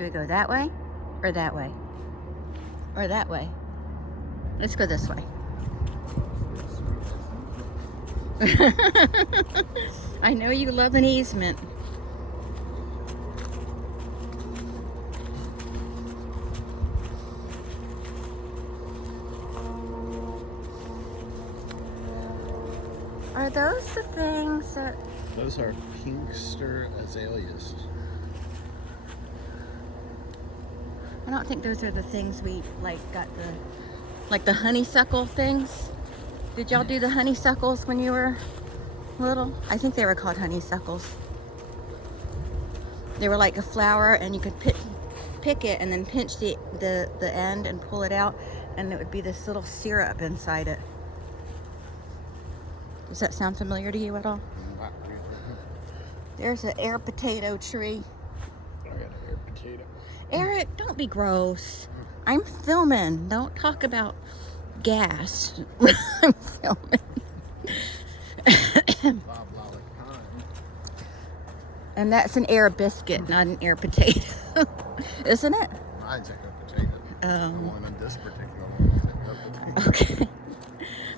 Do we go that way or that way? Or that way? Let's go this way. I know you love an easement. Are those the things that... Those are Pinkster azaleas. I don't think those are the things we got the honeysuckle things. Did y'all do the honeysuckles when you were little? I think they were called honeysuckles. They were like a flower, and you could pick it and then pinch the end and pull it out, and it would be this little syrup inside it. Does that sound familiar to you at all? Not really. There's an air potato tree. I got an air potato. Eric, don't be gross. I'm filming. Don't talk about gas. I'm filming. Bob Lolly Pine. And that's an air biscuit, not an air potato. Isn't it? Mine's an air potato. The one on this particular one is an air potato. Okay.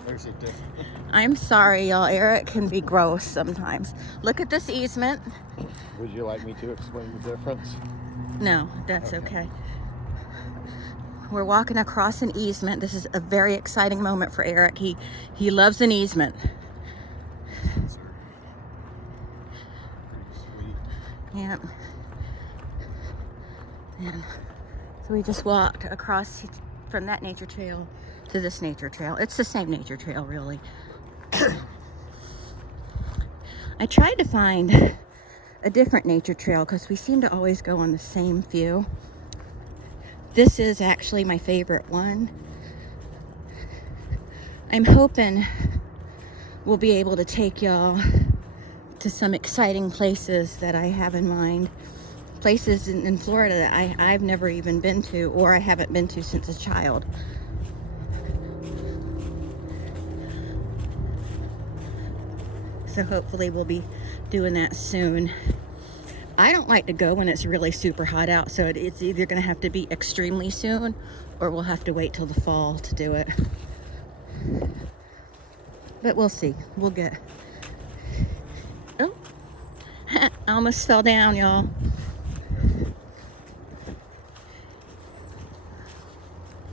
There's a difference. I'm sorry, y'all. Eric can be gross sometimes. Look at this easement. Would you like me to explain the difference? No, that's okay. We're walking across an easement. This is a very exciting moment for Eric. He loves an easement. These are pretty sweet. Yeah. And so we just walked across from that nature trail to this nature trail. It's the same nature trail, really. I tried to find a different nature trail because we seem to always go on the same few. This is actually my favorite one. I'm hoping we'll be able to take y'all to some exciting places that I have in mind. Places in Florida that I've never even been to, or I haven't been to since a child. So hopefully we'll be doing that soon. I don't like to go when it's really super hot out, so it's either going to have to be extremely soon or we'll have to wait till the fall to do it. But we'll see. We'll get... Oh, I almost fell down, y'all.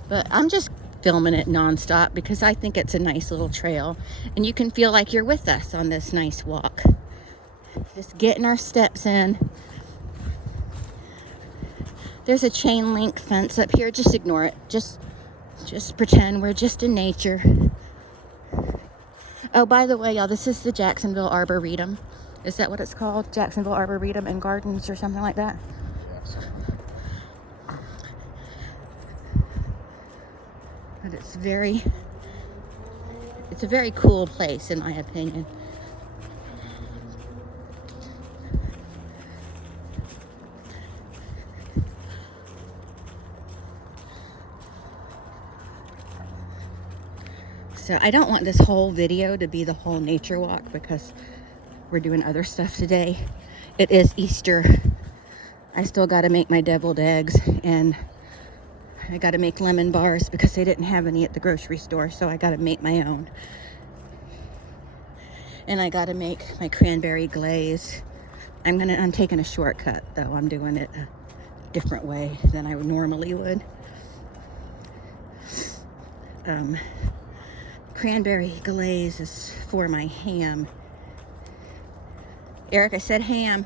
But I'm just filming it nonstop because I think it's a nice little trail, and you can feel like you're with us on this nice walk. Just getting our steps in. There's a chain link fence up here. Just ignore it. Just pretend we're just in nature. Oh, by the way, y'all, this is the Jacksonville Arboretum. Is that what it's called? Jacksonville Arboretum and Gardens or something like that? Yes. But it's a very cool place in my opinion. So I don't want this whole video to be the whole nature walk because we're doing other stuff today. It is Easter. I still got to make my deviled eggs, and I got to make lemon bars because they didn't have any at the grocery store, so I got to make my own. And I got to make my cranberry glaze. I'm taking a shortcut though. I'm doing it a different way than I normally would. Cranberry glaze is for my ham. Eric, I said ham.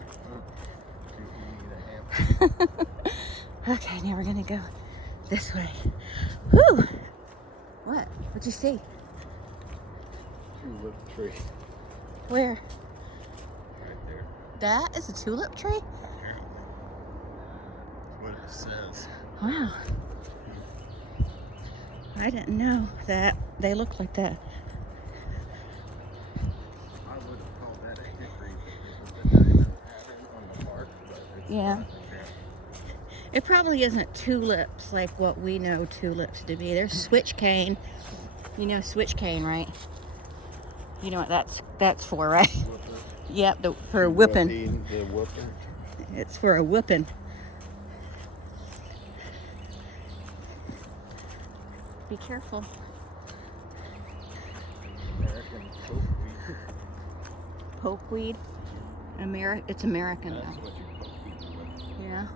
Okay, now we're gonna go this way. Whew! What? What'd you see? Tulip tree. Where? Right there. That is a tulip tree? What it says. Wow. I didn't know that they look like that. I would have called that a hickory because of the diamond pattern on the bark, but it's Yeah. not. It probably isn't tulips like what we know tulips to be. There's switch cane. You know switch cane, right? You know what that's for, right? Yep, for a whipping. The whooping. It's for a whipping. Be careful. American pokeweed. Pokeweed. It's American That's though. what you poke people with. Yeah.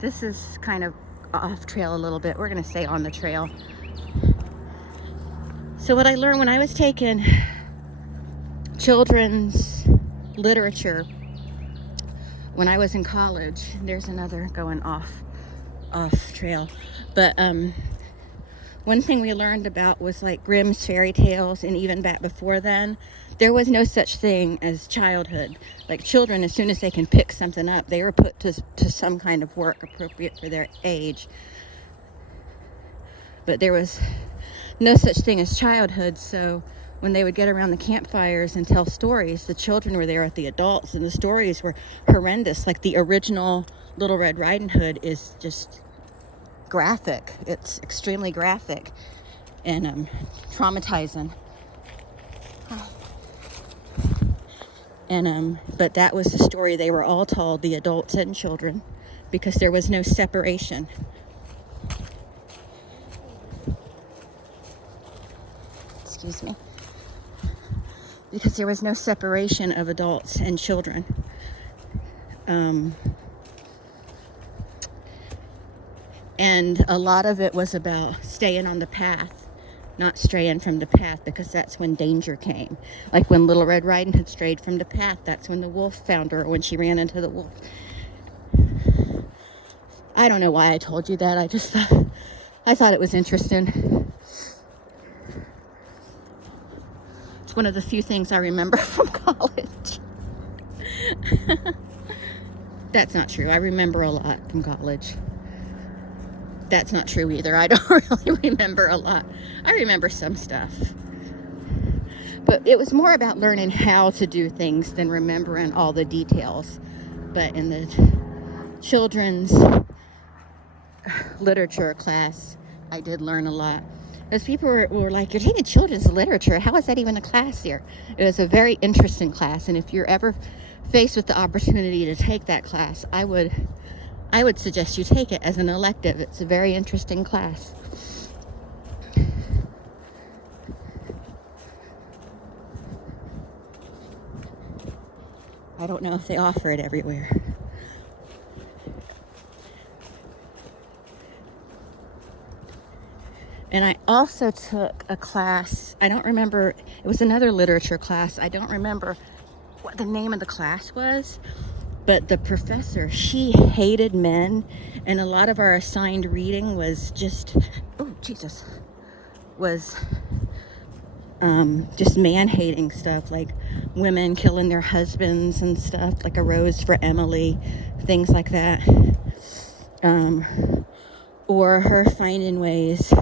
This is kind of off trail a little bit. We're going to stay on the trail. So what I learned when I was taking children's literature when I was in college, there's another going off trail. But one thing we learned about was like Grimm's fairy tales, and even back before then, there was no such thing as childhood. Like children, as soon as they can pick something up, they were put to some kind of work appropriate for their age. But there was no such thing as childhood, so when they would get around the campfires and tell stories, the children were there with the adults, and the stories were horrendous. Like the original Little Red Riding Hood is just graphic. It's extremely graphic and traumatizing. And but that was the story they were all told, the adults and children, because there was no separation. Excuse me. Because there was no separation of adults and children. And a lot of it was about staying on the path, not straying from the path, because that's when danger came. Like when Little Red Riding Hood strayed from the path, that's when the wolf found her, when she ran into the wolf. I don't know why I told you that. I thought it was interesting. It's one of the few things I remember from college. That's not true. I remember a lot from college. That's not true either. I don't really remember a lot. I remember some stuff. But it was more about learning how to do things than remembering all the details. But in the children's literature class, I did learn a lot. Because people were like, you're taking children's literature. How is that even a class here? It was a very interesting class. And if you're ever faced with the opportunity to take that class, I would suggest you take it as an elective. It's a very interesting class. I don't know if they offer it everywhere. And I also took a class, I don't remember, it was another literature class. I don't remember what the name of the class was, but the professor, she hated men, and a lot of our assigned reading was just, just man-hating stuff, like women killing their husbands and stuff, like A Rose for Emily, things like that. Or her finding ways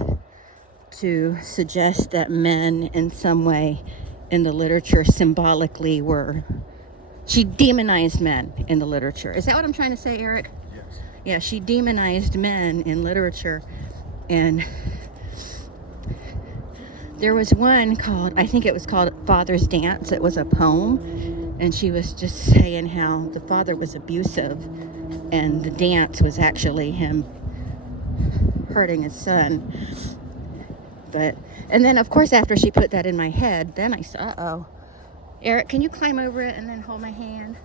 to suggest that men in some way in the literature symbolically she demonized men in the literature. Is that what I'm trying to say, Eric? Yes. Yeah, she demonized men in literature. And there was one I think it was called Father's Dance. It was a poem. And she was just saying how the father was abusive and the dance was actually him hurting his son. And then of course after she put that in my head, then I said, uh-oh. Eric, can you climb over it and then hold my hand?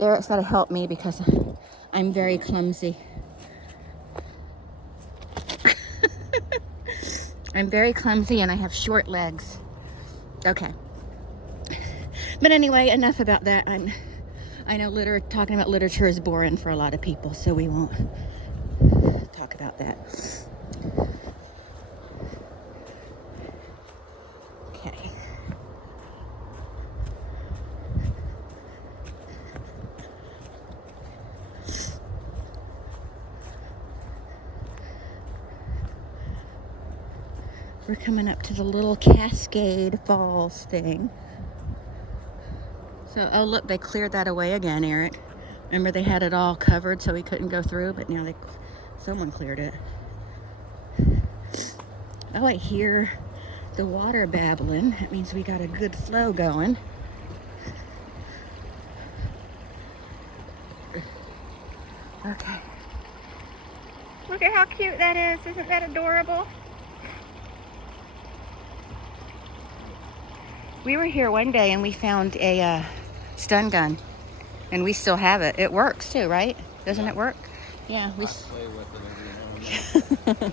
Eric's got to help me because I'm very clumsy. I'm very clumsy and I have short legs. Okay. But anyway, enough about that. I know talking about literature is boring for a lot of people, so we won't talk about that. Okay. We're coming up to the little Cascade Falls thing. So, oh look, they cleared that away again, Eric. Remember they had it all covered so we couldn't go through, but now someone cleared it. Oh, I hear the water babbling. That means we got a good flow going. Okay. Look at how cute that is. Isn't that adorable? We were here one day and we found a stun gun, and we still have it. It works too, right? Doesn't it work? Yeah. I play with it every now and then.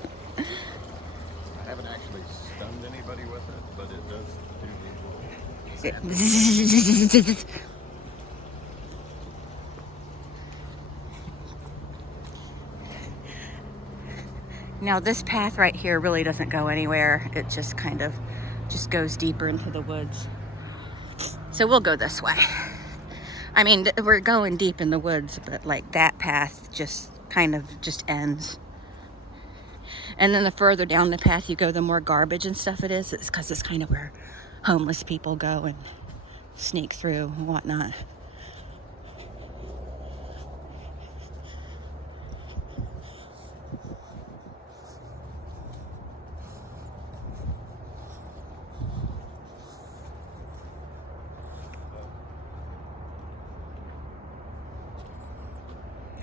I haven't actually stunned anybody with it, but it does do the Now this path right here really doesn't go anywhere. It just kind of just goes deeper into the woods. So we'll go this way. I mean, we're going deep in the woods, but like that path just kind of just ends. And then the further down the path you go, the more garbage and stuff it is. It's because it's kind of where homeless people go and sneak through and whatnot.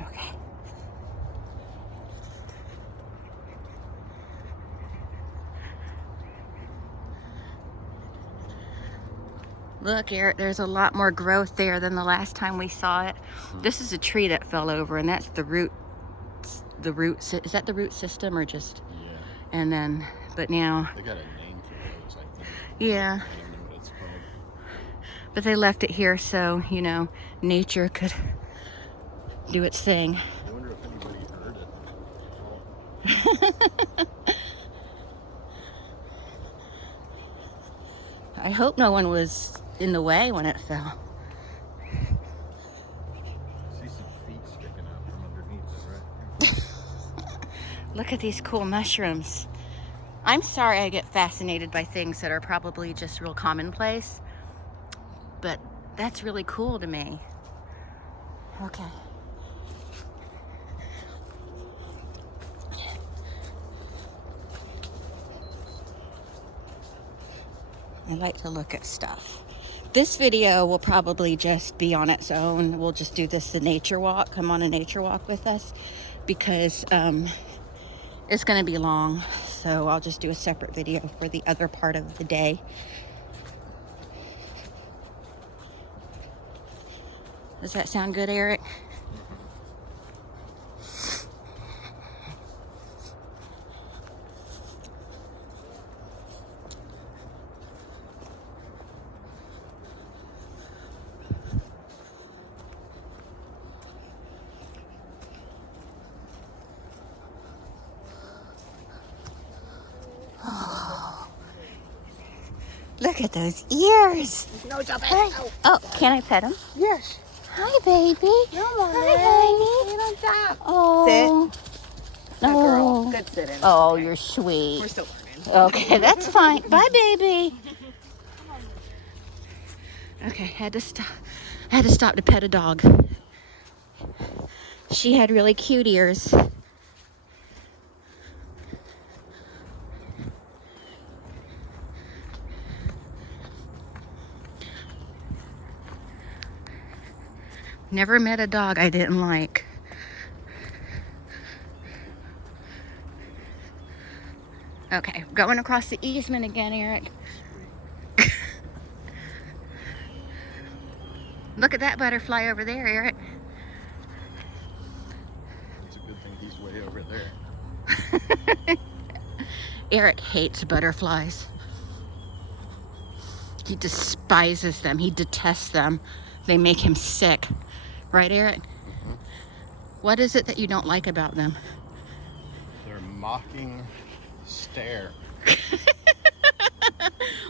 Okay. Look, Eric, there's a lot more growth there than the last time we saw it. This is a tree that fell over, and that's the root. Is that the root system or just? Yeah. And then, but now. They got a name for those, I think. Yeah. I don't know what it's called. But they left it here so, you know, nature could do its thing. I wonder if anybody heard it. I hope no one was in the way when it fell. See some feet sticking out from underneath it, right? Look at these cool mushrooms. I'm sorry I get fascinated by things that are probably just real commonplace, but that's really cool to me. Okay. I like to look at stuff. This video will probably just be on its own. We'll just do this, the nature walk. Come on a nature walk with us, because it's going to be long. So I'll just do a separate video for the other part of the day. Does that sound good, Eric? Look at those ears. No, jump Hi. Oh, can I pet him? Yes. Hi, baby. Come on, Hi, honey. You don't stop. Oh. Good Oh. girl. Good sitting. Oh, you're sweet. We're still learning. Okay, that's fine. Bye, baby. Okay, had to stop to pet a dog. She had really cute ears. Never met a dog I didn't like. Okay, going across the easement again, Eric. Look at that butterfly over there, Eric. It's a good thing he's way over there. Eric hates butterflies. He despises them. He detests them. They make him sick. Right, Eric? Mm-hmm. What is it that you don't like about them? Their mocking stare.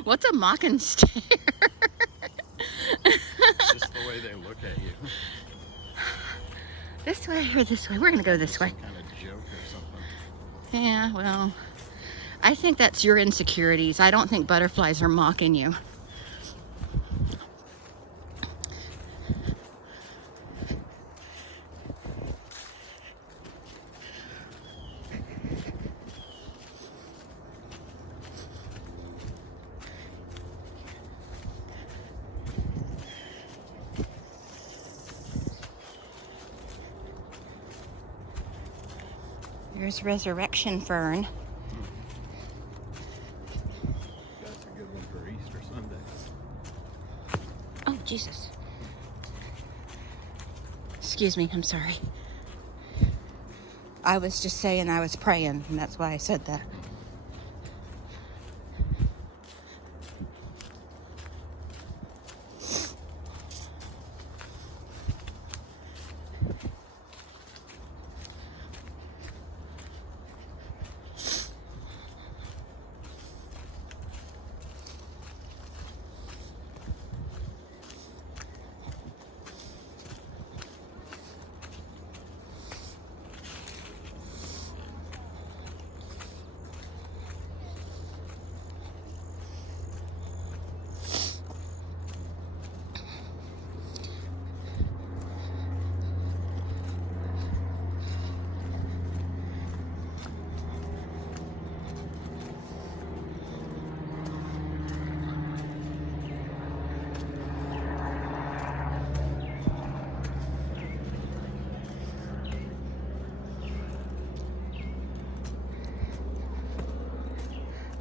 What's a mocking stare? Just the way they look at you. This way or this way? We're gonna go this way. Some kind of joke or something. Yeah, well, I think that's your insecurities. I don't think butterflies are mocking you. There's resurrection fern. That's a good one for Easter Sunday. Oh, Jesus. Excuse me, I'm sorry. I was just saying I was praying, and that's why I said that.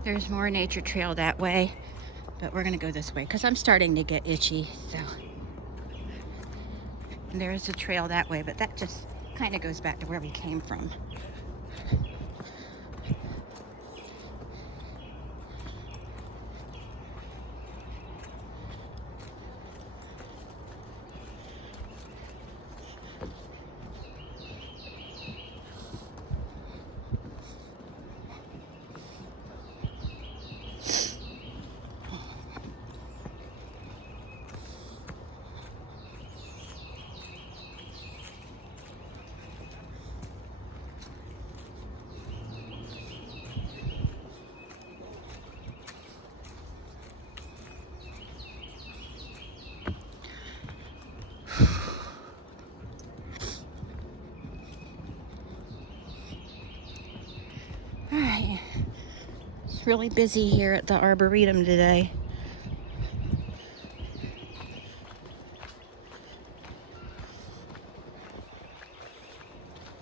There's more nature trail that way, but we're gonna go this way because I'm starting to get itchy. So and there's a trail that way, but that just kind of goes back to where we came from. All right, it's really busy here at the Arboretum today.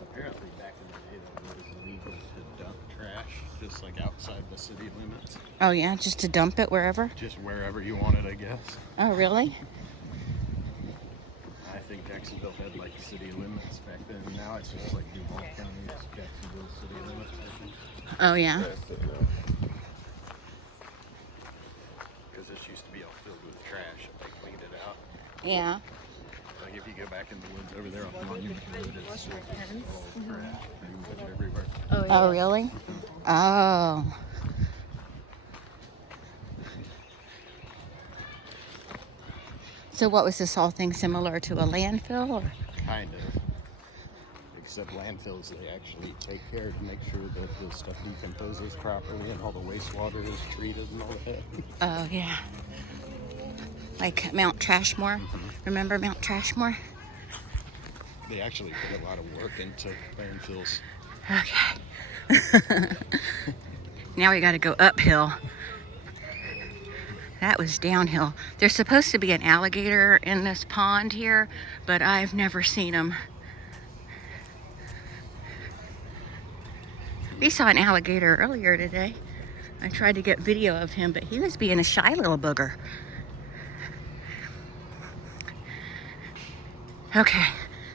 Apparently back in the day though, it was illegal to dump trash just like outside the city limits. Oh yeah, just to dump it wherever? Just wherever you wanted, I guess. Oh really? I think Jacksonville had like city limits back then. Now it's just like Duval County, it's Jacksonville city limits, I think. Oh yeah. Because this used to be all filled with trash and they cleaned it out. Yeah. Like if you go back in the woods over there on Monument Road, it's all trash. They put it everywhere. Oh, yeah. Oh really? Oh. So what was this whole thing similar to a landfill or? Kind of. Except landfills, they actually take care to make sure that the stuff decomposes properly and all the wastewater is treated and all that. Oh yeah. Like Mount Trashmore. Remember Mount Trashmore? They actually put a lot of work into landfills. Okay. Now we got to go uphill. That was downhill. There's supposed to be an alligator in this pond here, but I've never seen him. We saw an alligator earlier today. I tried to get video of him, but he was being a shy little booger. Okay,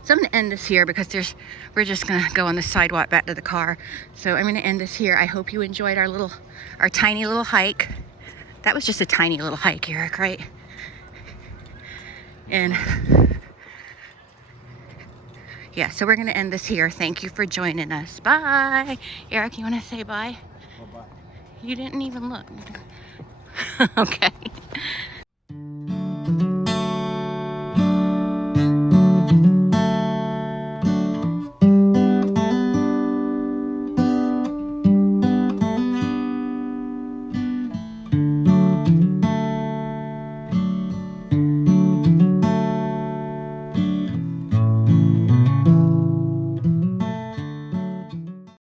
so I'm gonna end this here because we're just gonna go on the sidewalk back to the car. So I'm gonna end this here. I hope you enjoyed our tiny little hike. That was just a tiny little hike, Eric, right? And yeah, so we're gonna end this here. Thank you for joining us. Bye. Eric, you wanna say bye? Bye-bye. You didn't even look. Okay.